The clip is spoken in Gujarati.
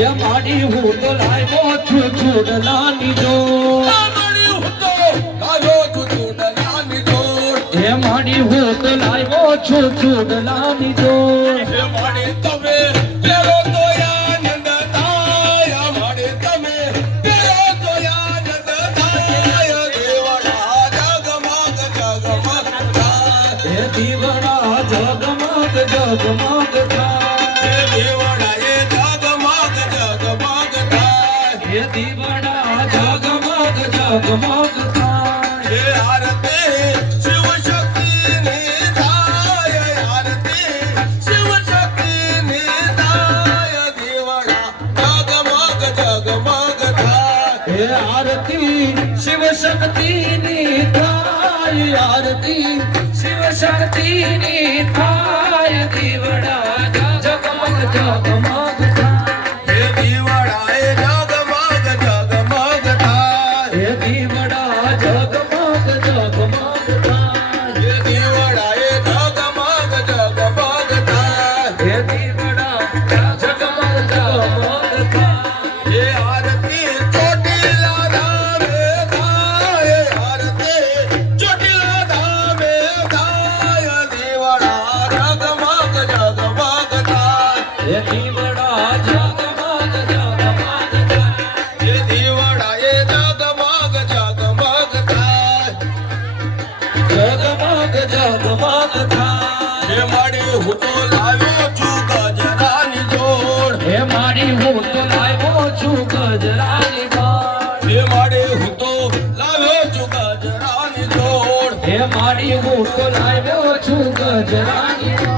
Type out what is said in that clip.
એ માડી હું તો લાવ્યો છું ચૂડલાની જોડ માડી હું તો લાવ્યો છું ચૂડલાની જોડ એ માડી હું તો લાવ્યો છું ચૂડલાની જોડ એ માડી તમે પેલો તો આનંદ થાય માડી તમે પેલો તો આનંદ થાય દેવડા જગમગ જગમગ થાય એ દીવડા જગમગ જગમગ થાય એ દેવડા એ જગમગ જગમગ થાય એ દીવડા જગમગ જગમગ થાય એ આરતી શિવ શક્તિની થાય આરતી શિવ શક્તિની થાય દેવડા જગમગ જગમગ થાય એ આરતી શિવ શક્તિની થાય આરતી શિવ શક્તિની થાય દીવડા જગમગ જગમગ થાય એ દીવડા એ જગમગ જગમગ થાય એ દીવડા જગમગ જગમગ થાય એ દીવડા એ જગમગ જગમગ થાય એ દીવડા જગમગ જગમગ થાય એ આરતી ચોટીલા ધામે થાય આરતી ચોટીલા ધામે થાય દીવડા જગમગ જગમગ થાય એ દીવડા જગમગ જગમગ થાય એ દીવડા એ જગમગ જગમગ થાય જગમગ જગમગ થાય એ માડી હું તો લાવ્યો છું ગજરાની જોડ હે મારી હું તો લાવ્યો છું ગજરાની બાળ એ માડી હું તો લાવ્યો છું ગજરાની જોડ હે મારી હું તો લાવ્યો છું ગજરાની